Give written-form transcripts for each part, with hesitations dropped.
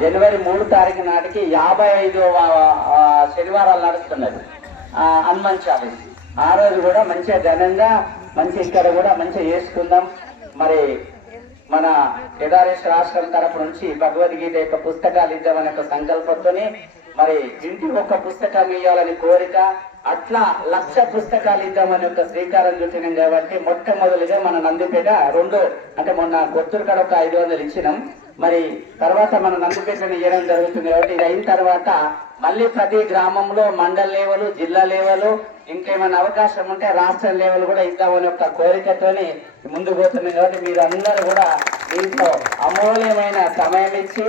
జనవరి 3 తారీఖు నాటికి 55వ శనివారాలు నడుస్తున్నది హనుమాన్ చాలీస్. ఆ రోజు కూడా మంచిగా ఘనంగా మంచి ఇక్కడ కూడా మంచిగా చేసుకుందాం. మరి మన కేదారేశ్వర రాష్ట్రం తరపు నుంచి భగవద్గీత యొక్క పుస్తకాలు ఇద్దామనే ఒక సంకల్పంతో మరి ఇంటికి ఒక పుస్తకం ఇవ్వాలని కోరిక, అట్లా 1,00,000 పుస్తకాలు ఇద్దామని ఒక శ్రీకారం చుట్టినాం. కాబట్టి మొట్టమొదటిగా మన నందిపేట అంటే మొన్న కొత్తూరు కాడ ఒక 500 ఇచ్చినాం. మరి తర్వాత మన నందిపేటను ఇవ్వడం జరుగుతుంది. కాబట్టి ఇది అయిన తర్వాత మళ్ళీ ప్రతి గ్రామంలో మండల లెవెల్, జిల్లా లెవెల్, ఇంకేమైనా అవకాశం ఉంటే రాష్ట్ర లెవెల్ కూడా ఇద్దామని ఒక కోరికతోని ముందుకు పోతున్నాం. కాబట్టి మీరు అందరూ కూడా దీంట్లో అమూల్యమైన సమయం ఇచ్చి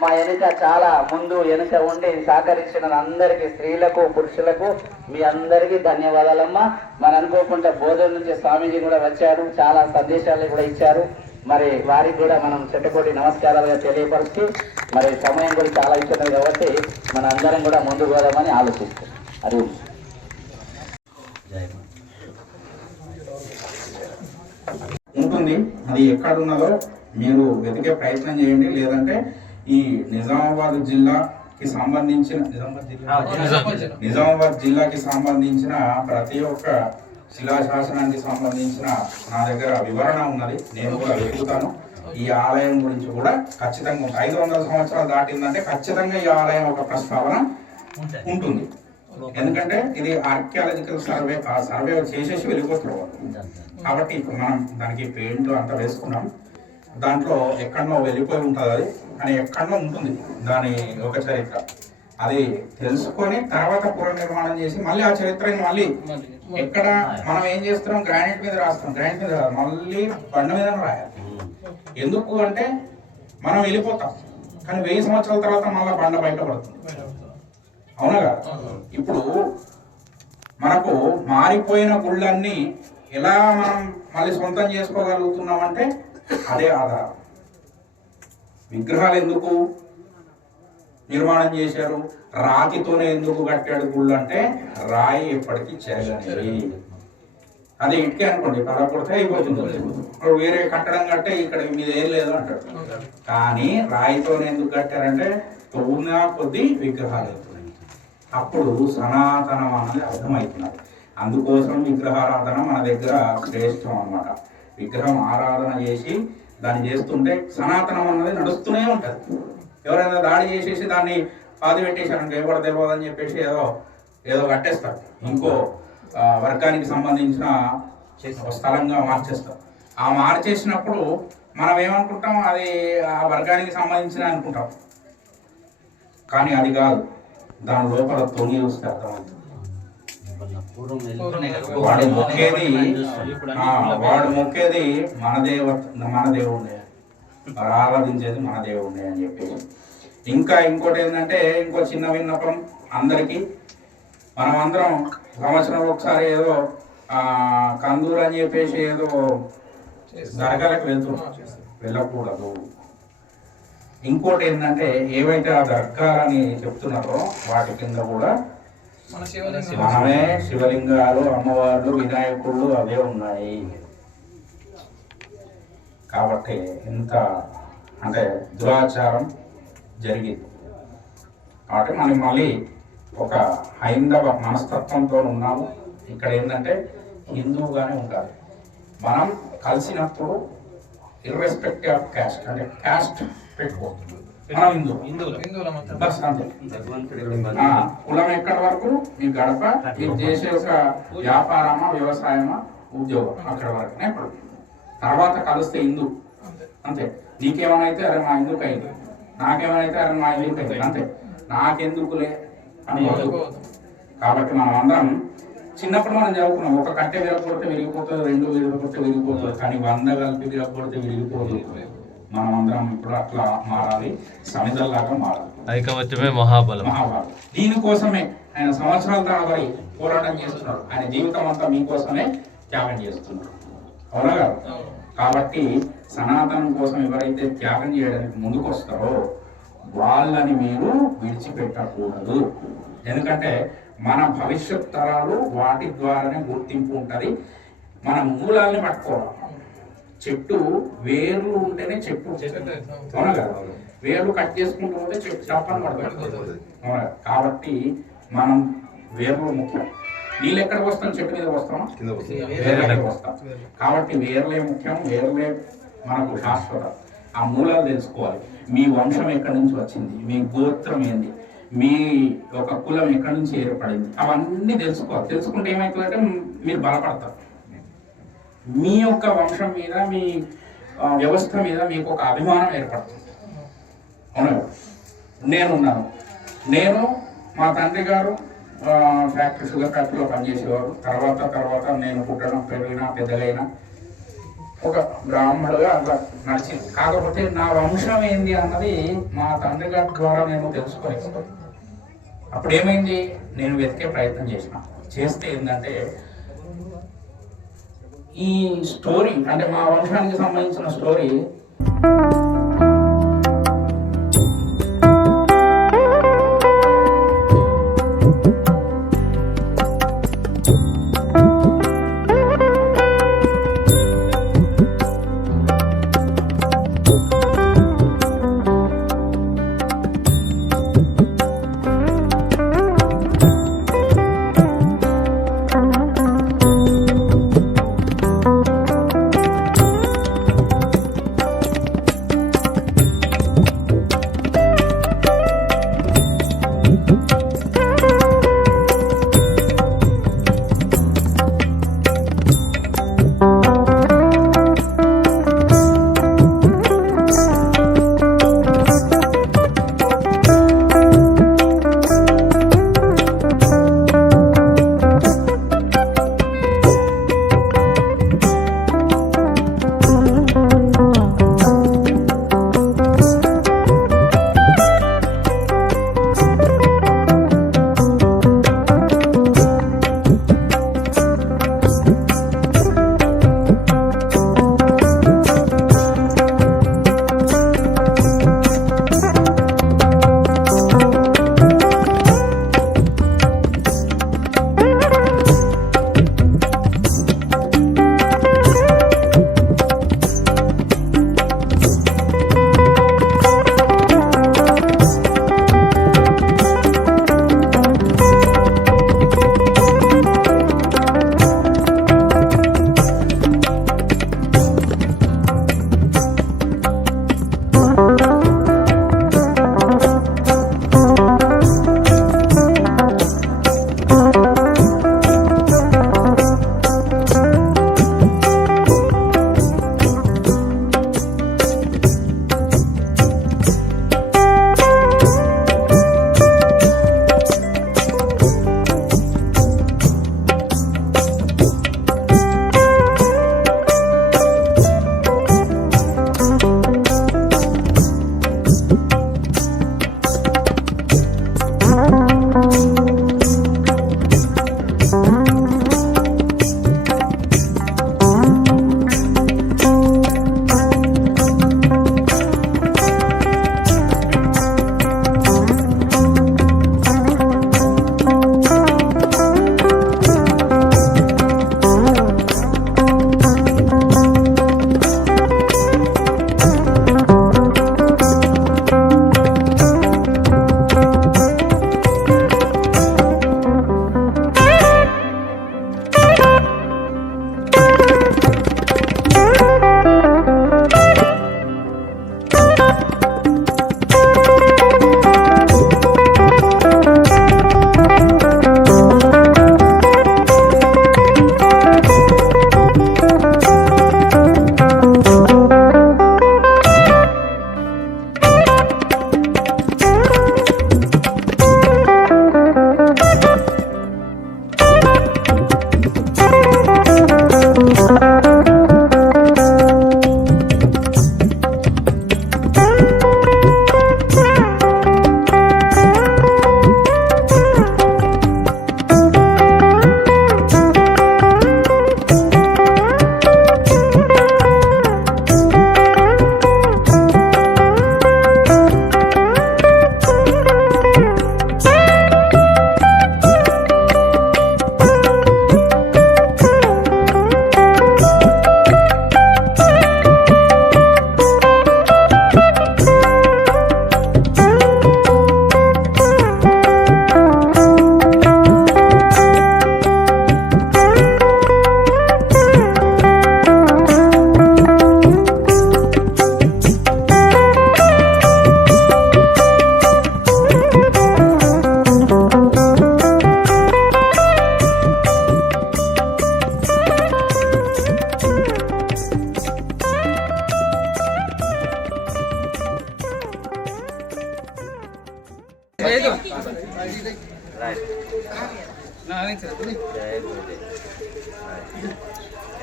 మా వెనుక చాలా ముందు వెనుక ఉండి సహకరించిన అందరికీ, స్త్రీలకు పురుషులకు మీ అందరికీ ధన్యవాదాలమ్మా. మరి అనుకోకుండా బోధన నుంచి స్వామీజీ కూడా వచ్చారు, చాలా సందేశాలు కూడా ఇచ్చారు. మరి వారికి కూడా మనం చెట్టకోటి నమస్కారాలుగా తెలియపరుస్తూ మరి సమయం కూడా చాలా ఇచ్చున్నది కాబట్టి మన అందరం కూడా ముందుకు పోదామని ఆలోచిస్తాం. అది ఉంటుంది. అది ఎక్కడున్నదో మీరు వెతికే ప్రయత్నం చేయండి. లేదంటే ఈ నిజామాబాద్ జిల్లాకి సంబంధించిన నిజామాబాద్ జిల్లాకి సంబంధించిన ప్రతి ఒక్క శిలాశాసనానికి సంబంధించిన నా దగ్గర వివరణ ఉన్నది. నేను కూడా వెతుకుతాను. ఈ ఆలయం గురించి కూడా ఖచ్చితంగా ఉంటుంది. 500 సంవత్సరాలు దాటిందంటే ఖచ్చితంగా ఈ ఆలయం ఒక ప్రస్తావన ఉంటుంది. ఎందుకంటే ఇది ఆర్కియాలజికల్ సర్వే చేసేసి వెళ్ళిపోతున్నారు. కాబట్టి ఇప్పుడు మనం దానికి పెయింట్ అంతా వేసుకున్నాం. దాంట్లో ఎక్కడో వెళ్ళిపోయి ఉంటుంది అది, కానీ ఎక్కడో ఉంటుంది దాని ఒక చరిత్ర. అది తెలుసుకొని తర్వాత పునర్నిర్మాణం చేసి మళ్ళీ ఆ చరిత్రని మళ్ళీ ఎక్కడ మనం ఏం చేస్తున్నాం, గ్రానైట్ మీద రాస్తాం. గ్రానైట్ మీద మళ్ళీ బండ మీద రాయాలి. ఎందుకు అంటే మనం వెళ్ళిపోతాం, కానీ 1000 సంవత్సరాల తర్వాత మళ్ళీ బండ బయటపడుతుంది. అవునగా? ఇప్పుడు మనకు మారిపోయిన గుళ్ళన్నీ ఎలా మనం మళ్ళీ సొంతం చేసుకోగలుగుతున్నామంటే అదే ఆధారం. విగ్రహాలు ఎందుకు నిర్మాణం చేశారు, రాతితోనే ఎందుకు కట్టాడు గుళ్ళు అంటే రాయి ఎప్పటికీ చేయగలిగి. అదే ఇటుకే అనుకోండి, పడకపోతే అయిపోతుంది. ఇప్పుడు వేరే కట్టడం కట్టే ఇక్కడ మీద ఏం లేదు అంటాడు. కానీ రాయితోనే ఎందుకు కట్టారంటే తోనా కొద్ది విగ్రహాలు అవుతున్నాయి. అప్పుడు సనాతనం అన్నది అర్థమవుతున్నది. అందుకోసం విగ్రహారాధన మన దగ్గర శ్రేష్టం అన్నమాట. విగ్రహం ఆరాధన చేసి దాన్ని చేస్తుంటే సనాతనం అన్నది నడుస్తూనే ఉంటుంది. ఎవరైనా దాడి చేసేసి దాన్ని పాతి పెట్టేశారంటే ఎవరు తెలియదు అని చెప్పేసి ఏదో కట్టేస్తారు, ఇంకో వర్గానికి సంబంధించిన స్థలంగా మార్చేస్తారు. ఆ మార్చేసినప్పుడు మనం ఏమనుకుంటాం, అది ఆ వర్గానికి సంబంధించిన అనుకుంటాం. కానీ అది కాదు, దాని లోపల తొంగి చూస్తే అర్థమవుతుంది. వాడు మొక్కేది మన దేవుడే, వాడు ఆరాధించేది మన దేవుడే అని చెప్పేసి. ఇంకోటి ఏంటంటే, ఇంకో చిన్న విన్నపం అందరికీ. మనం అందరం సంవత్సరం ఒకసారి ఏదో కందూరు అని చెప్పేసి ఏదో దర్గాలకు వెళ్తున్నాం, వెళ్ళకూడదు. ఇంకోటి ఏంటంటే, ఏవైతే ఆ దర్గాలని చెప్తున్నారో వాటి కింద కూడా మనమే శివలింగాలు, అమ్మవార్లు, వినాయకుళ్ళు అవే ఉన్నాయి. కాబట్టి ఇంత అంటే దురాచారం జరిగింది. కాబట్టి మనం మళ్ళీ ఒక హైందవ మనస్తత్వంతో ఉన్నాము. ఇక్కడ ఏంటంటే హిందువుగానే ఉండాలి. మనం కలిసినప్పుడు ఇర్రెస్పెక్టివ్ ఆఫ్ క్యాస్ట్, అంటే క్యాస్ట్ పెట్టుకోవచ్చు. మనం బస్ అంతే. కులం ఎక్కడి వరకు, మీ గడప, మీరు చేసే ఒక వ్యాపారమా, వ్యవసాయమా, ఉద్యోగం అక్కడ వరకునే పడుతుంది. తర్వాత కలిస్తే హిందూ అంతే. నీకేమైనా అయితే అరే మా హిందూకి అయింది, నాకేమైనా అయితే అరే మా హిందూకి అయింది అంతే, నాకెందుకులే అని. కాబట్టి మనం అందరం చిన్నప్పుడు మనం చదువుకున్నాం, ఒక కట్టె విరగొడితే విరిగిపోతుంది, 2 విరగొడితే విరిగిపోతుంది, కానీ 100 కలిపి విరగొడితే విరిగిపోతుంది. మనం అందరం ఇప్పుడు అట్లా మారాలి, సమిధల్లాగా మారాలి. ఐకమత్యమే మహాబలం. దీనికోసమే ఆయన సంవత్సరాల తరబడి పోరాటం చేస్తున్నాడు. ఆయన జీవితం అంతా మీకోసమే త్యాగం చేస్తున్నాడు. అవునా కాదు? కాబట్టి సనాతనం కోసం ఎవరైతే త్యాగం చేయడానికి ముందుకు వస్తారో వాళ్ళని మీరు విడిచిపెట్టకూడదు. ఎందుకంటే మన భవిష్యత్ తరాలు వాటి ద్వారానే గుర్తింపు ఉంటుంది. మన మూలాల్ని పట్టుకోవాలి. చెట్టు వేర్లు ఉంటేనే చెట్టు. అవునా కదా? వేర్లు కట్ చేసుకుంటూ పోతే చెట్టు చప్పని పడతాడు. కాబట్టి మనం వేర్లు ముఖ్యం. నీళ్ళు ఎక్కడ వస్తాం? చెట్టు మీద వస్తామా? వేర్లకి వస్తాం. కాబట్టి వేర్లే ముఖ్యం, వేర్లే మనకు శాశ్వతం. ఆ మూలాలు తెలుసుకోవాలి. మీ వంశం ఎక్కడి నుంచి వచ్చింది, మీ గోత్రం ఏంది, మీ ఒక కులం ఎక్కడి నుంచి ఏర్పడింది, అవన్నీ తెలుసుకోవాలి. తెలుసుకుంటే ఏమవుతుందంటే మీరు బలపడతారు. మీ యొక్క వంశం మీద, మీ వ్యవస్థ మీద మీకు ఒక అభిమానం ఏర్పడుతుంది. అవునా? నేను మా తండ్రి గారు ఫ్యాక్టరీ, షుగర్ ఫ్యాక్టరీలో పనిచేసేవారు. తర్వాత నేను పుట్టడం, పెరిగినా, పెద్దగైనా ఒక బ్రాహ్మణుడుగా అట్లా నడిచింది. కాకపోతే నా వంశం ఏంది అన్నది మా తండ్రి గారి ద్వారా నేను తెలుసుకోలేదు. అప్పుడు ఏమైంది? నేను వెతికే ప్రయత్నం చేస్తే ఏంటంటే ఈ స్టోరీ, అంటే మా వంశానికి సంబంధించిన స్టోరీ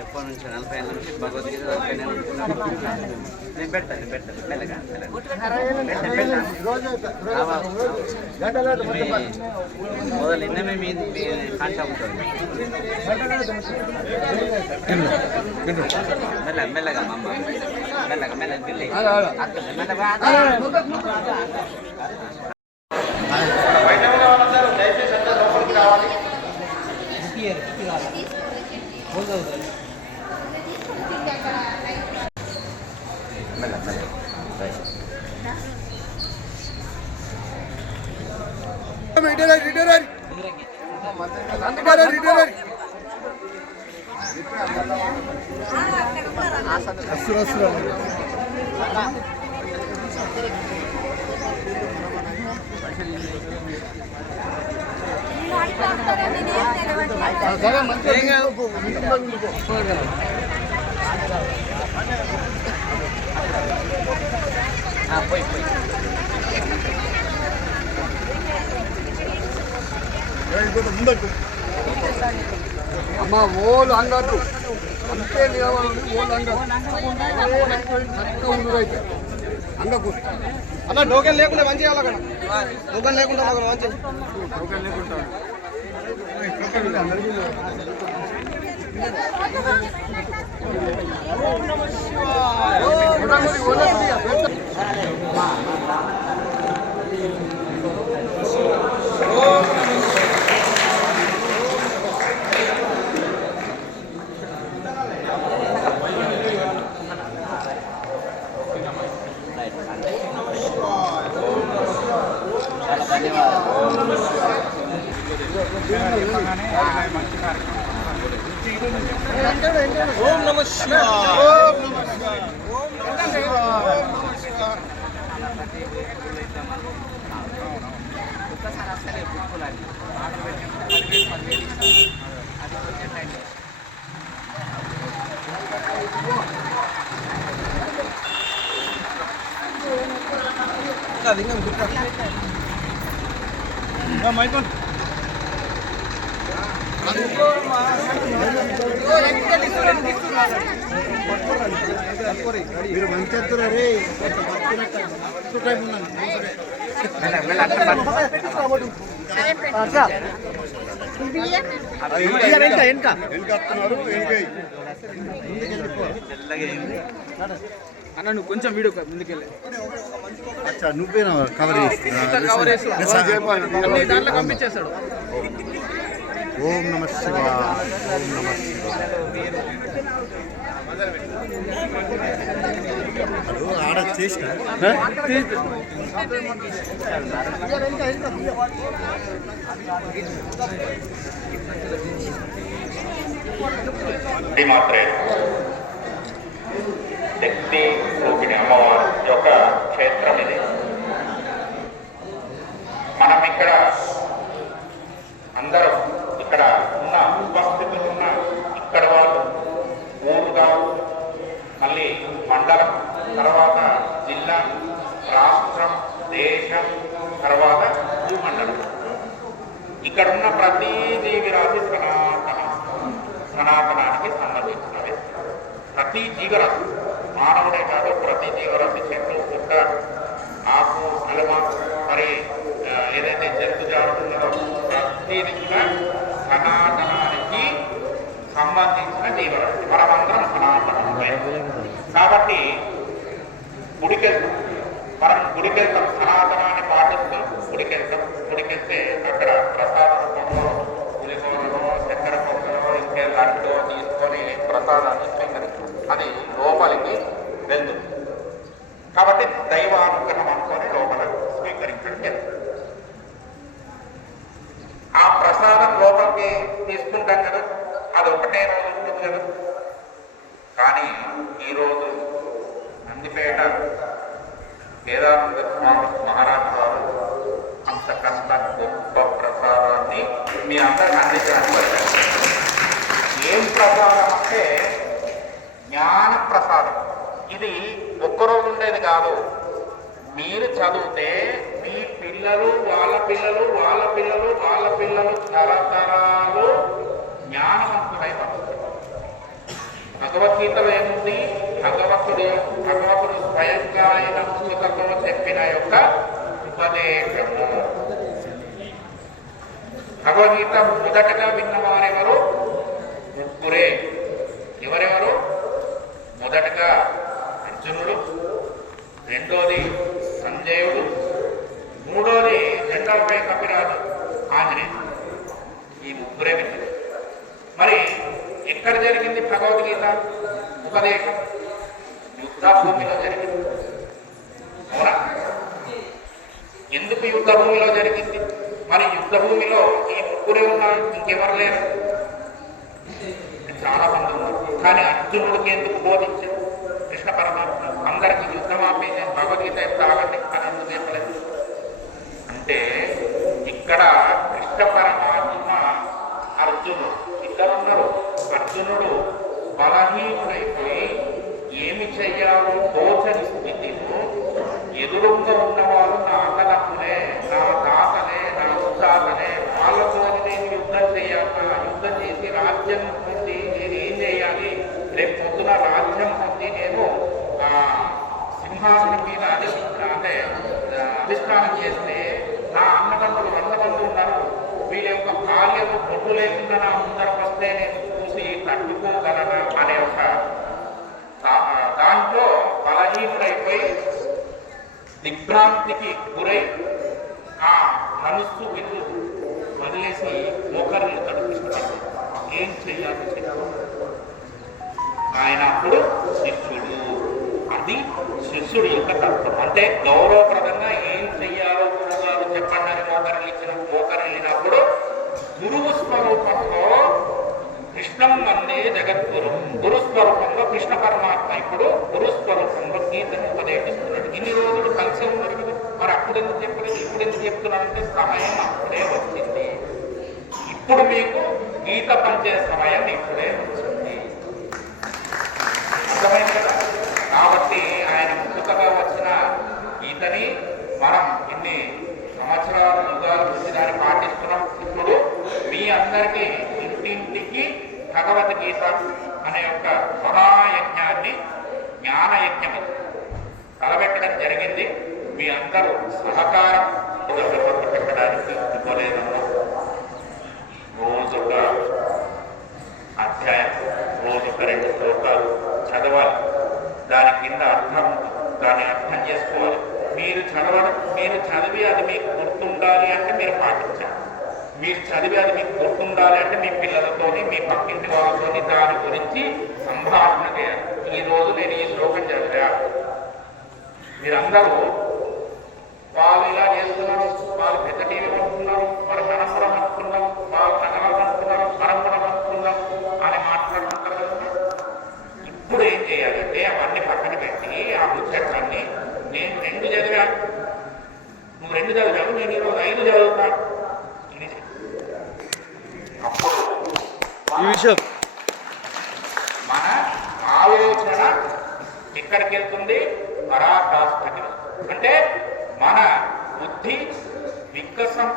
ఎప్పటి నుంచి 40 ఏళ్ళ నుంచి భగవద్గీత నేను పెడతాను మెల్లగా మొదలు ఇన్నమే మీ కాంటా ఉంటుంది మెల్లగా మమ్మ మెల్లగా మెల్లగా అమ్మ ఓళ్ళు అంగదు అంతే నిలవాలి ఓళ్ళు అంగదు అయితే అంగకు అన్న డోకెన్ లేకుండా మంచి చేయాలి కదా డోకెన్ లేకుండా మంచి డోకెన్ లేకుండా ఓం నమః శివాయ ఓం నమః శివాయ ఓం నమః శివాయ ఒక్కసారి అసలే బుక్కులాలి ఆర్డర్ పెట్టిన 10,000 అది కొంచెం టైం అది ఇంకా మైకోన్ మీరు మంచి రే అన్న నువ్వు కొంచెం వీడియో ముందుకెళ్ళి అచ్చా నువ్వేనా కవర్ దాంట్లో పంపించేస్తాడు ఓం నమః శివాయ ఓం నమః శివాయ ఆడ చేసి శక్తి రూపిణి అమ్మవారి యొక్క క్షేత్రం ఇది. మనం ఇక్కడ అందరూ ఇక్కడ ఉన్న ఉపస్థితులు ఉన్న ఇక్కడ వాళ్ళు ఊరుగా మళ్ళీ మండలం తర్వాత జిల్లా రాష్ట్రం దేశం తర్వాత మండలం ఇక్కడ ఉన్న ప్రతి జీవిరాశి సనాతనానికి సంబంధించినవి. ప్రతి జీవరాశి మానవుడే కాదు ప్రతి జీవరాశి చెట్టు పుట్ట ఆకు అలమ మరి ఏదైతే జంతు జాతున్నదో ప్రతిది కూడా సనాతనానికి సంబంధించిన జీవరాశి. మనమందరం సనాతనమే కాబట్టి గుడికెళ్తాం, మనం గుడికెళ్తాం, సనాతనాన్ని పాటిస్తూ గుడికెళ్తే అక్కడ ప్రసాద రూపంలో పులిహోరలో చక్కెర పొంగలో ఇంకే లడ్డు తీసుకొని ప్రసాదాన్ని స్వీకరిస్తాం. అది లోపలికి వెళ్తుంది కాబట్టి దైవానుగ్రహం అనుకొని లోపల స్వీకరించడానికి వెళ్తుంది. ఆ ప్రసాదం లోపలికి తీసుకుంటాం కదా, అది ఒకటే రోజు ఉంటుంది కదా. కానీ ఈరోజు నందిపేట వేదాంత స్వామి మహారాజ్ గారు అంత కష్ట గొప్ప ప్రసాదాన్ని మీ అందరికి అందించడానికి వచ్చారు. ఏం ప్రసాదం అంటే జ్ఞాన ప్రసాదం. ఇది ఒక్కరోజు ఉండేది కాదు. మీరు చదివితే మీ పిల్లలు పిల్లలు వాళ్ళ పిల్లలు వాళ్ళ పిల్లలు వాళ్ళ పిల్లలు తరతరాలు జ్ఞానవంతులై పడుతుంది. భగవద్గీతలో ఏముంది? భగవతుడు స్వయంగా ఆయన పుస్తకంలో చెప్పిన యొక్క ఉపదేశము. భగవద్గీత మొదటగా విన్నవారెవరు? ముగ్గురే. ఎవరెవరు? మొదటగా అర్జునుడు, రెండోది సంజయుడు, మూడోది రెండవ కపిరాజు ఆంజనేయుడు. ఈ ముగ్గురే విన్నారు. మరి ఎక్కడ జరిగింది భగవద్గీత ఉపదేశం? యుద్ధ భూమిలో జరిగింది. అవునా? ఎందుకు యుద్ధ భూమిలో జరిగింది? మరి యుద్ధ భూమిలో ఈ ముగ్గురే ఉన్నారు, ఇంకెవరు లేరు. చాలా మంది ఉన్నారు. కానీ అర్జునుడికి ఎందుకు బోధించారు కృష్ణ పరమాత్మ? అందరికీ యుద్ధం ఆపి నేను భగవద్గీత ఎంత ఆగండి అని ఎందుకు చెప్పలేదు అంటే, ఇక్కడ కృష్ణ పరమాత్మ అర్జునుడు ఇద్దరున్నారు. అర్జునుడు బలహీనుడైపోయి ఏమి చెయ్యాలో తోచని స్థితిలో ఎదురుగా ఉన్నవారు నా అన్నదమ్ములే, నా తాతలే, నా ముత్తాతలే, వాళ్ళతో నేను యుద్ధం చేయాలా, యుద్ధం చేసి రాజ్యం పొంది నేను ఏం చేయాలి, రేపు పొద్దున రాజ్యం పొంది నేను సింహాసనం మీద అధిష్టానం చేస్తే నా అన్నదమ్ములు 100 మంది ఉన్నారు, వీళ్ళ యొక్క భార్యలు బొట్టు లేకుండా నా ముందరకు వస్తే నేను చూసి తట్టుకోగలనా అనే ఒక దాంట్లో బలహీనుడైపోయి దిగ్భ్రాంతికి గురై ఆ మనస్సు విల్లు వదిలేసి మోకర్లు తడుపుతున్నాడు. ఏం చెయ్యాలి చెప్పు. ఆయన అప్పుడు శిష్యుడు. అది శిష్యుడు యొక్క తత్వం. అంటే గౌరవప్రదంగా ఏం చెయ్యాలో గురువుగారు చెప్పండి అని మోకరిల్లినప్పుడు గురువు స్వరూపంలో కృష్ణం వందే జగద్గురు, గురు స్వరూపంలో కృష్ణ పరమాత్మ ఇప్పుడు గురు స్వరూపంలో గీతను ఉపదేశిస్తున్నాడు. ఇన్ని రోజులు కలిసి ఉన్నారు కదా, మరి అప్పుడు ఎందుకు చెప్పలేదు, ఇప్పుడు ఎందుకు చెప్తున్నారంటే సమయం అప్పుడే వచ్చింది. ఇప్పుడు మీకు గీత పంచే సమయం ఇప్పుడే వచ్చింది. అర్థమైంది కదా? కాబట్టి ఆయన ముందుగా వచ్చిన గీతని మనం ఇన్ని సంవత్సరాలు యుగాలు నుంచి దాన్ని పాటిస్తున్నాం. ఇప్పుడు మీ అందరికీ ఇంటింటికి భగవద్గీత అనే ఒక మహాయజ్ఞాన్ని, జ్ఞానయజ్ఞం తలబెట్టడం జరిగింది. మీ అందరూ సహకారం పెట్టడానికి ఇవ్వలేదన్నా. రోజొక అధ్యాయం, రోజొక 2 శ్లోకాలు చదవాలి. దాని కింద అర్థం, దాన్ని అర్థం చేసుకోవాలి. మీరు చదివి అది మీకు గుర్తుండాలి అంటే మీరు పాటించాలి. మీరు చదివి అది మీకు గుర్తుండాలి అంటే మీ పిల్లలతోని, మీ పక్కింటి వాళ్ళతోని దాని గురించి సంభాషణ చేయాలి. ఈరోజు నేను ఈ శ్లోకం చదివా, మీరందరూ వాళ్ళు ఇలా చేస్తున్నారు, వాళ్ళు పెద్ద టీవీ అనుకున్నారు, వాళ్ళు మనం కూడా అనుకున్నాం, వాళ్ళు నగరాలు అనుకున్నారు, మనం కూడా అనుకున్నాం అని మాట్లాడుకుంటారు కదా. ఇప్పుడు ఏం చేయాలంటే అవన్నీ పక్కన పెట్టి ఆ ముచ్చట్లన్నీ నేను 2 చదివా, నువ్వు 2 చదివావు, నేను ఈరోజు 5 చదువుతాను. అప్పుడు మన ఆలోచన ఎక్కడికి వెళ్తుంది? పరాకాష్ఠకి. అంటే మన బుద్ధి వికాసం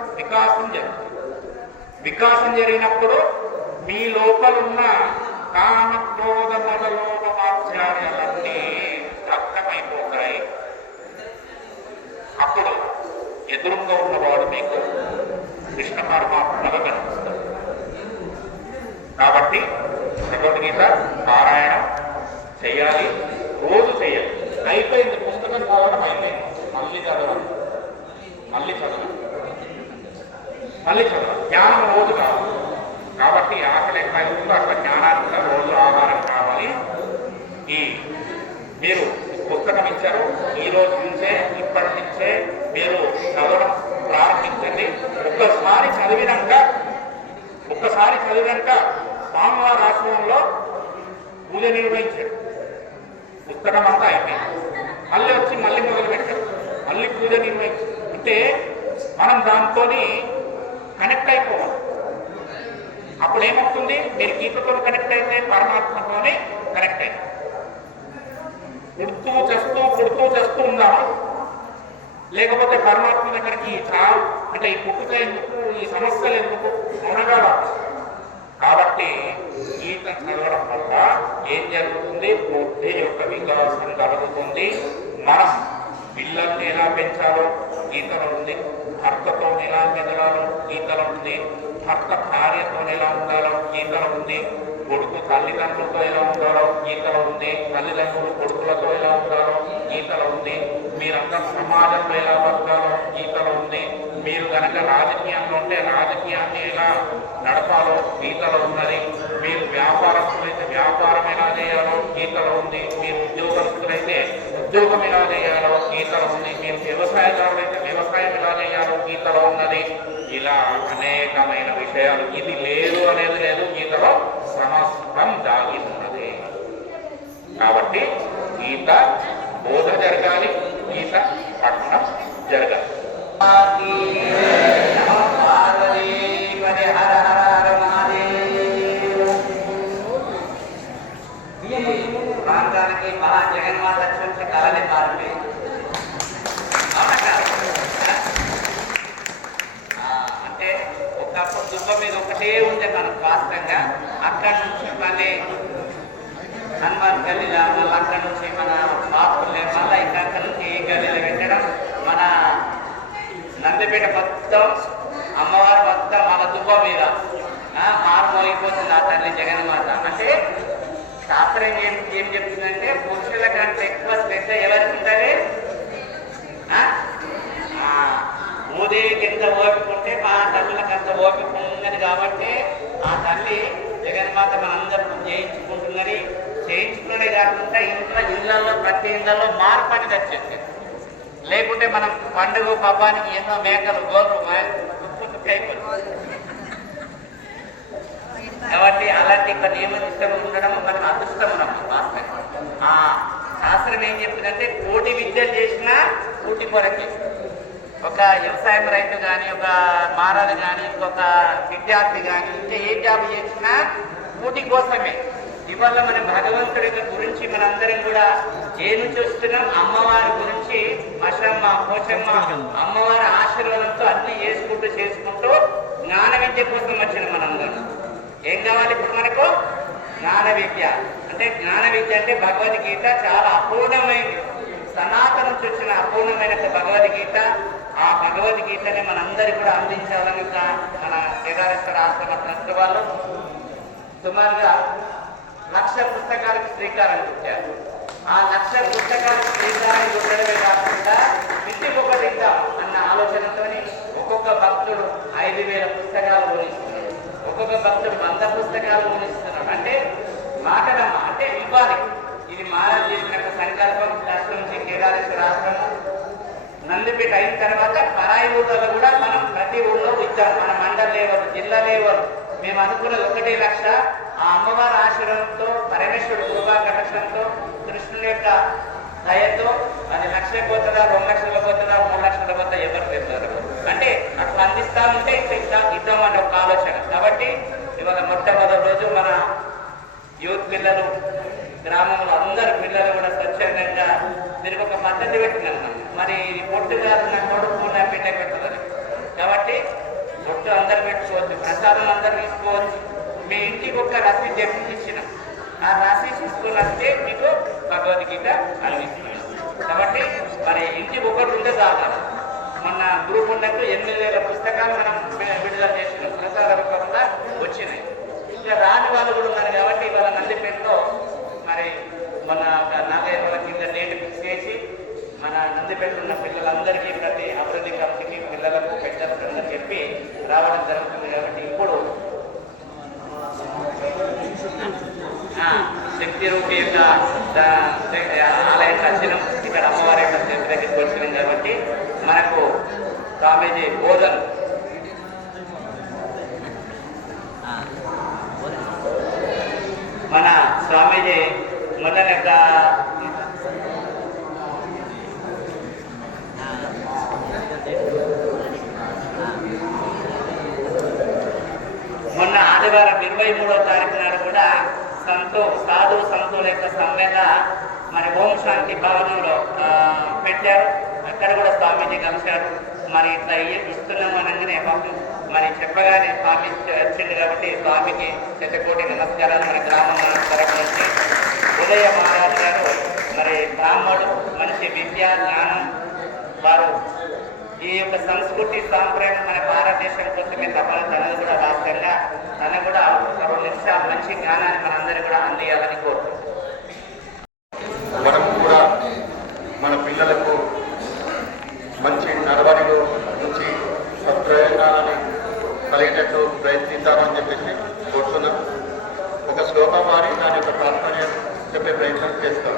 జరుగుతుంది. వికాసం జరిగినప్పుడు మీ లోపలున్న కామ క్రోధ మొదలోపాధ్యాయాలన్నీ దగ్ధమైపోతాయి. అప్పుడు ఎదురుగా ఉన్నవాడు మీకు కృష్ణ పరమాత్మగా కనిపిస్తాడు. కాబట్టి భగవద్గీత పారాయణం చేయాలి, రోజు చేయాలి. అయిపోయింది, పుస్తకం చదవడం అయిపోయింది, మళ్ళీ చదవాలి. జ్ఞానం రోజు కావాలి. కాబట్టి ఆకలి ఎక్కువ అట్లా జ్ఞానానికి కూడా రోజు ఆహారం కావాలి. మీరు పుస్తకం ఇచ్చారు, ఈ రోజు నుంచే, ఇప్పటి నుంచే మీరు చదవడం ప్రారంభించండి. ఒక్కసారి చదివాక స్వామివారి ఆశ్రమంలో పూజ నిర్వహించారు. పుస్తకం అంతా అయిపోయింది, మళ్ళీ వచ్చి మళ్ళీ మొదలు పెట్టారు, మళ్ళీ పూజ నిర్వహించారు. అంటే మనం దాంతో కనెక్ట్ అయిపోవాలి. అప్పుడు ఏమవుతుంది? మీరు గీతతో కనెక్ట్ అయితే పరమాత్మతోనే కనెక్ట్ అయింది. పుడుతూ చేస్తూ ఉందామా? లేకపోతే పరమాత్మ దగ్గరికి చావు అంటే ఈ పుట్టుక ఎందుకు, ఈ సమస్యలు ఎందుకు అనగల. కాబట్టి గీత చదవడం వల్ల ఏం జరుగుతుంది? బుద్ధి యొక్క వికాసం కలుగుతుంది. మనం పిల్లల్ని ఎలా పెంచాలో గీతలో ఉంది, భర్తతో ఎలా మెదలాలో గీతలో ఉంది, భర్త భార్యతో ఎలా ఉండాలో గీతలో ఉంది, కొడుకు తల్లిదండ్రులతో ఎలా ఉండాలో గీతలో ఉంది, తల్లిదండ్రులు కొడుకులతో ఎలా ఉండాలో గీతలో ఉంది, మీరందరూ సమాజంలో ఎలా బతకాలో గీతలో ఉంది, మీరు కనుక రాజకీయంలో ఉంటే రాజకీయాన్ని ఎలా నడపాలో గీతలో ఉన్నది, మీరు వ్యాపారస్తులైతే వ్యాపారం ఎలా చేయాలో గీతలో ఉంది, మీరు ఉద్యోగస్తులైతే ఉద్యోగం ఎలా చేయాలో గీతలో ఉంది, మీరు వ్యవసాయదారులైతే వ్యవసాయం ఎలా చేయాలో గీతలో ఉన్నది. ఇలా అనేకమైన విషయాలు, ఇది లేదు అనేది లేదు, గీతలో సమస్తం దాగి ఉన్నది. కాబట్టి గీత బోధ జరగాలి, గీత పఠనం జరగాలి. ప్రాంతానికి మహా జగన్మాత చూసి కళని మారిపోయి అంటే ఒకప్పుడు దుబ్బ మీద ఒకటే ఉంటే మనం వాస్తవంగా అక్కడి నుంచి మళ్ళీ హనుమాన్ గల్లీలో మళ్ళీ అక్కడి నుంచి మన బాపులే మళ్ళీ ఇంకా అక్కడి నుంచి ఈ గల్లీలో పెట్టడం, మన నందిపేట మొత్తం అమ్మవారు మొత్తం మన దుబ్బ మీద మారుమోగిపోతుంది ఆ తల్లి జగన్మాత. అంటే శాస్త్రం ఏం చెప్తుందంటే పురుషుల కంటే ఎక్కువ శ్రద్ధ ఎవరికి ఉంటుంది? ఉదయం ఎంత ఓపిక ఉంటే మా తల్లులకు అంత ఓపిక ఉన్నది. కాబట్టి ఆ తల్లి జగన్మాత మనందరూ చేయించుకుంటున్నది. చేయించుకున్నదే కాకుండా ఇళ్లలో ప్రతి ఇళ్లలో మార్పు అనేది వచ్చింది. లేకుంటే మనం పండుగ పబ్బానికి ఎన్నో మేకలు గోర్లు అయిపోతుంది. కాబట్టి అలాంటి ఒక నియమనిష్టం ఉండడం మనకు అదృష్టం ఉన్నప్పుడు వాస్తవం. ఆ శాస్త్రం ఏం చెప్తుందంటే కోటి విద్యలు చేసినా కోటి కొరకే. ఒక వ్యవసాయం రైతు కానీ, ఒక మారాలు కానీ, ఇంకొక విద్యార్థి కానీ, ఇంకా ఏ జాబ్ చేసినా కోటి కోసమే. ఇవాళ మన భగవంతుడి గురించి మనందరం కూడా ఏ నుంచి వస్తున్నాం? అమ్మవారి గురించి మషమ్మ పోచమ్మ అమ్మవారి ఆశీర్వాదంతో అన్ని చేసుకుంటూ జ్ఞాన విద్య కోసం వచ్చిన మనందరం. ఏం కావాలి ఇప్పుడు మనకు? జ్ఞాన విద్య. అంటే జ్ఞాన విద్య అంటే భగవద్గీత చాలా అపూర్ణమైనది, సనాతన నుంచి వచ్చిన అపూర్ణమైన భగవద్గీత. ఆ భగవద్గీతని మనందరికీ కూడా అందించాలని మన కేదారేశ్వర ఆశ్రమ ట్రస్ట్ వాళ్ళు సుమారుగా 1,00,000 పుస్తకాలకు శ్రీకారం చుట్టారు. ఆ 1,00,000 పుస్తకాలకు శ్రీకారం చుట్టడమే కాకుండా ఇంటికి ఒకటి ఇద్దాం అన్న ఆలోచనతో ఒక్కొక్క భక్తుడు 5,000 పుస్తకాలు కొనిస్తున్నారు, ఒక్కొక్క భక్తుడు 100 పుస్తకాలు కొనిస్తున్నారు. అంటే మాటలమ్మ అంటే ఇవ్వాలి. ఇది మహారాజ్ చేసిన సంకల్పం. రాష్ట్రం నుంచి కేదారేశ్వర ఆశ్రమం నందిపేట అయిన తర్వాత పరాయి ఊళ్ళలో కూడా మనం ప్రతి ఊళ్ళో ఇద్దాం. మన మండల లేవరు, జిల్లా లేవరు. మేము అనుకున్నది 1,00,000. ఆ అమ్మవారి ఆశీర్వాదంతో, పరమేశ్వరుడు కృపా కటాక్షంతో, కృష్ణుని యొక్క దయతో అది 1,00,000 పోతుందా, 2,00,000 పోతుందా, 3,00,000 పోతుందా ఎవరు తెస్తారు. అంటే అట్లా అందిస్తా ఉంటే ఇద్దామని ఒక ఆలోచన. కాబట్టి ఇవాళ మొట్టమొదటి రోజు మన యూత్ పిల్లలు, గ్రామంలో అందరు పిల్లలు కూడా స్వచ్ఛందంగా దీనికి ఒక పద్ధతి పెట్టినాను. మరి పొట్టు కాదు నా కొడుకు నా బిడ్డ పెట్టదని. కాబట్టి పొట్టు అందరు పెట్టుకోవచ్చు, ప్రసాదం అందరు తీసుకోవచ్చు. మీ ఇంటికి ఒక రసీదు తెప్పించిన ఆ రసీదు తీసుకుని వస్తే మీకు భగవద్గీత అనిపిస్తున్నాం. కాబట్టి మరి ఇంటికి ఒకటి ఉంటే చాలు. మొన్న గ్రూప్ ఉన్నట్టు 8,000 పుస్తకాలు మనం విడుదల చేసినాం, ప్రసాద రూపంగా వచ్చినాయి. ఇంకా రాని వాళ్ళు కూడా ఉన్నారు. కాబట్టి ఇవాళ నందిపేటలో మరి మన 4-5 రోజుల కింద డేట్ ఫిక్స్ చేసి మన నందిపేట ఉన్న పిల్లలందరికీ ప్రతి అభివృద్ధి కమిటీకి పిల్లలకు పెద్దలందరూ చెప్పి రావడం జరుగుతుంది. కాబట్టి ఇప్పుడు శక్తి రూపి యొక్క ఆలయం వచ్చినాం, ఇక్కడ అమ్మవారి యొక్క శక్తి దగ్గరికి వచ్చినాం. కాబట్టి మనకు స్వామీజీ బోధన మన స్వామీజీ మొన్న యొక్క మొన్న ఆదివారం 23వ తారీఖు నాడు కూడా సాధు సంతుల యొక్క సమ్మెగా మరి ఓం శాంతి భవనంలో పెట్టారు. అక్కడ కూడా స్వామీజీ కలిశారు. మరి ఇట్లా ఇస్తున్నాం అనగానే పాపం మరి చెప్పగానే స్వామి వచ్చింది కాబట్టి స్వామికి శతకోటి నమస్కారాలు. మన గ్రామం తరపు నుంచి ఉదయ మహారాజు గారు మరి బ్రాహ్మణుడు, మంచి విద్యా జ్ఞానం, వారు ఈ యొక్క సంస్కృతి సాంప్రదాయం మన భారతదేశం కోసమే తనది కూడా రాష్ట్రంగా తన కూడా 2 నిమిషాలు మంచి జ్ఞానాన్ని మనందరూ కూడా అందియాలని కోరుతున్నాం. మనం కూడా మన పిల్లలకు మంచి నడవడిలో నుంచి సత్ప్రయోజనాలని కలిగేటట్టు ప్రయత్నిద్దామని చెప్పేసి కోరుతున్నాం. ఒక శ్లోకం వారి దాని యొక్క తాత్పర్యం చెప్పే ప్రయత్నం చేస్తాం.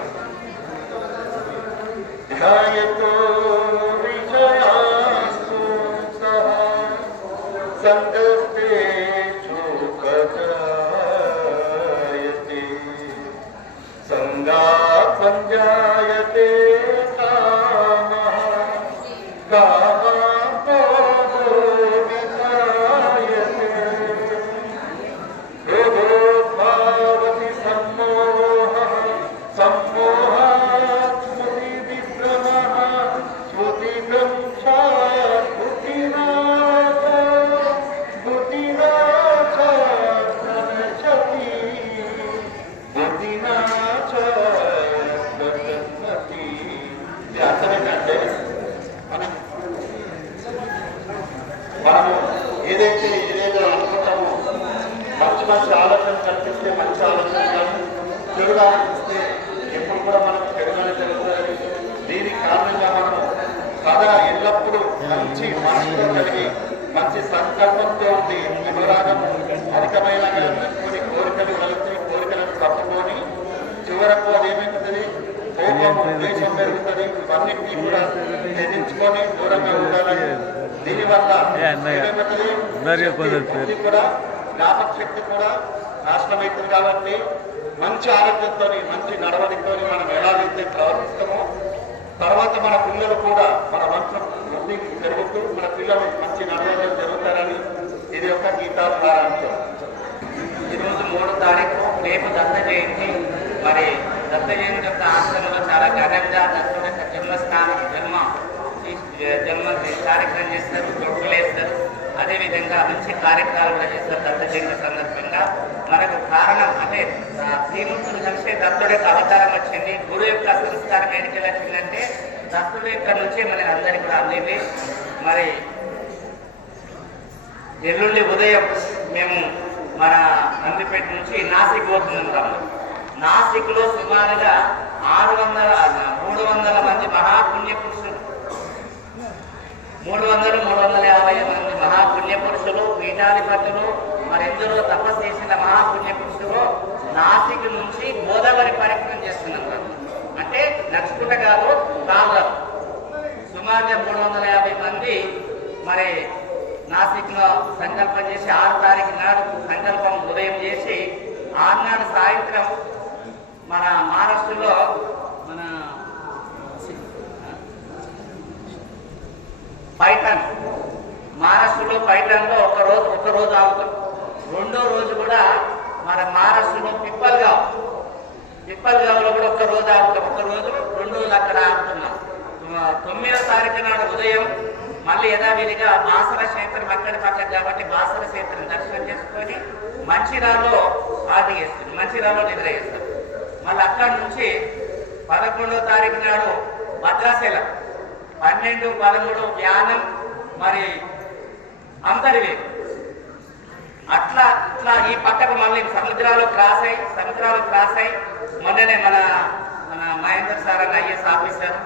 ధ్యాయతో విజయాస్తు సహ సంగస్తేషు కజాయతే సంగాత్ సంజాయతే కామః కామాతో విజాయతే క్రోధోద్భవతి సమ్మోహః సమ్మోహాత్ స్మృతి విభ్రమః స్మృతి భ్రంశాత్ బుద్ధినాశ బుద్ధినాశాత్ ప్రణశ్యతి బుద్ధినాశాత్ ప్రణశ్యతి. ఇది అర్థమేంటంటే మనము ఏదైతే అనుకుంటామో మంచి ఆలోచన కల్పిస్తే మంచి ఆలోచన కానీ చెడుగా ఆలోచిస్తే ఎప్పుడు కూడా మనకు చెడుగానే జరుగుతుంది. దీనికి కారణంగా మనము సదా ఎల్లప్పుడూ మంచి మనసుతో కలిగి మంచి సంకల్పంతో ఉండి వివరాగము అధికమైన కొన్ని కోరికలు కలుగుతాయి. కోరికలను తప్పుకొని చివరకు అదేమవుతుంది, కోపము ద్వేషం పెరుగుతుంది. ఇవన్నింటినీ కూడా త్యజించుకొని దూరంగా ఉండాలని. దీనివల్ల ఏమవుతుంది కూడా జ్ఞాపక శక్తి కూడా నాశనం అవుతుంది. కాబట్టి మంచి ఆరోగ్యంతో మంచి నడవడితో మనం ఎలాగైతే ప్రవర్తిస్తామో తర్వాత మన పిల్లలు కూడా మన వంశం వృద్ధి జరుగుతూ మన పిల్లలు మంచి నడవడిలో జరుగుతారని ఇది యొక్క గీతాధారాంశం. ఈరోజు 3వ తారీఖు, రేపు దత్త జయంతి. మరి దత్త జయంతి యొక్క ఆశ్రమంలో చాలా ఘనంగా దత్తుడి యొక్క జన్మ కార్యక్రమం చేస్తారు, తొట్టులు వేస్తారు. అదేవిధంగా మంచి కార్యక్రమాలు కూడా చేస్తారు. దత్త జయంతి సందర్భంగా మనకు కారణం అంటే శ్రీమంతుడు కలిసే దత్తుడి యొక్క అవతారం వచ్చింది. గురువు యొక్క సంస్కారం ఎన్నికలు వచ్చిందంటే దత్తుడి యొక్క నుంచే మనకి అందరికీ కూడా అందింది. మరి ఎల్లుండి ఉదయం మేము మన నందిపేట నుంచి నాసిక్ పోతున్నాం. నాసిక్లో సుమారుగా 300 మంది మహాపుణ్యపురుషులు, 350 మంది మహాపుణ్యపురుషులు, పీఠాధిపతులు, మరెందరో తపస్సు చేసిన మహాపుణ్యపురుషులు నాసిక్ నుంచి గోదావరి పరిక్రమణ చేస్తున్నారు. అంటే నడుచుకుంట కాదు, కాదు. సుమారుగా 350 మంది మరి నాసిక్లో సంకల్పం చేసి 6వ తారీఖు నాడు సంకల్పం ఉదయం చేసి 6 నాడు సాయంత్రం మన మహారాష్ట్రలో మన పైఠాన్, మహారాష్ట్రలో పైఠాన్లో ఒక రోజు ఆగుతాం. 2వ రోజు కూడా మన మహారాష్ట్రలో పిప్పల్గావ్లో కూడా ఒక రోజు ఆగుతాం. 2 రోజులు అక్కడ ఆగుతున్నాం. 9వ తారీఖు నాడు ఉదయం మళ్ళీ యథావిధిగా బాసర క్షేత్రం అక్కడి పక్కన కాబట్టి బాసర క్షేత్రం దర్శనం చేసుకొని మంచిరాలో ఆది చేస్తుంది, మంచిరాలో నిద్ర చేస్తాం. మళ్ళీ అక్కడి నుంచి 11వ తారీఖు నాడు భద్రాచలం, 12, 13 ధ్యానం, మరి అంతరివి. అట్లా ఈ పక్కకు మళ్ళీ సముద్రాలు క్రాస్ అయి మొన్ననే మన మహేందర్ సార్ అని ఐఎస్ ఆఫీసర్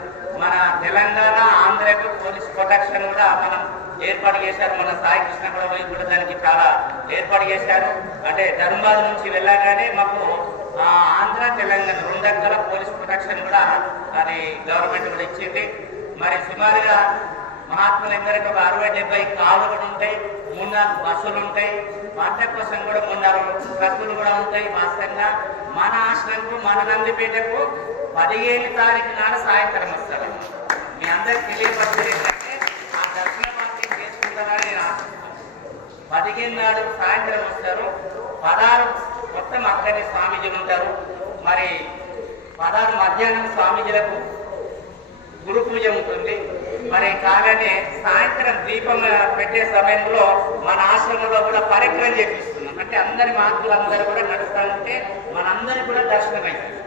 మన తెలంగాణ ఆంధ్రకు పోలీస్ ప్రొటెక్షన్ కూడా మనం ఏర్పాటు చేశారు. మన సాయి కృష్ణ కూడా దానికి చాలా ఏర్పాటు చేశారు. అంటే ధర్మాబాద్ నుంచి వెళ్ళగానే మాకు ఆంధ్ర తెలంగాణ 2 దగ్గర పోలీస్ ప్రొటెక్షన్ కూడా అది గవర్నమెంట్ కూడా ఇచ్చింది. మరి సుమారుగా మహాత్ములందరికీ ఒక 60-70 కార్లు కూడా ఉంటాయి, 3-4 బస్సులు ఉంటాయి. వాటి కోసం కూడా 3-4 ట్రక్కులు కూడా ఉంటాయి. వాస్తవంగా మన ఆశ్రమంకు మన నందిపేటకు 15వ తారీఖు నాడు సాయంత్రం వస్తారు. మీ అందరికి తెలియపరిచేది ఏంటంటే ఆ దర్శన పార్టీ చేసుకుంటారని నేను ఆశిస్తున్నాను. 15 నాడు సాయంత్రం వస్తారు. 16 మొత్తం అక్కడి స్వామీజీలు ఉంటారు. మరి 16 మధ్యాహ్నం స్వామీజీలకు గురు పూజ ఉంటుంది. మరి కాగానే సాయంత్రం దీపం పెట్టే సమయంలో మన ఆశ్రమంలో కూడా పరిక్రమ చేపిస్తున్నాం. అంటే అందరి మార్పులు అందరూ కూడా నడుస్తూ ఉంటే మనందరికీ కూడా దర్శనం అవుతుంది.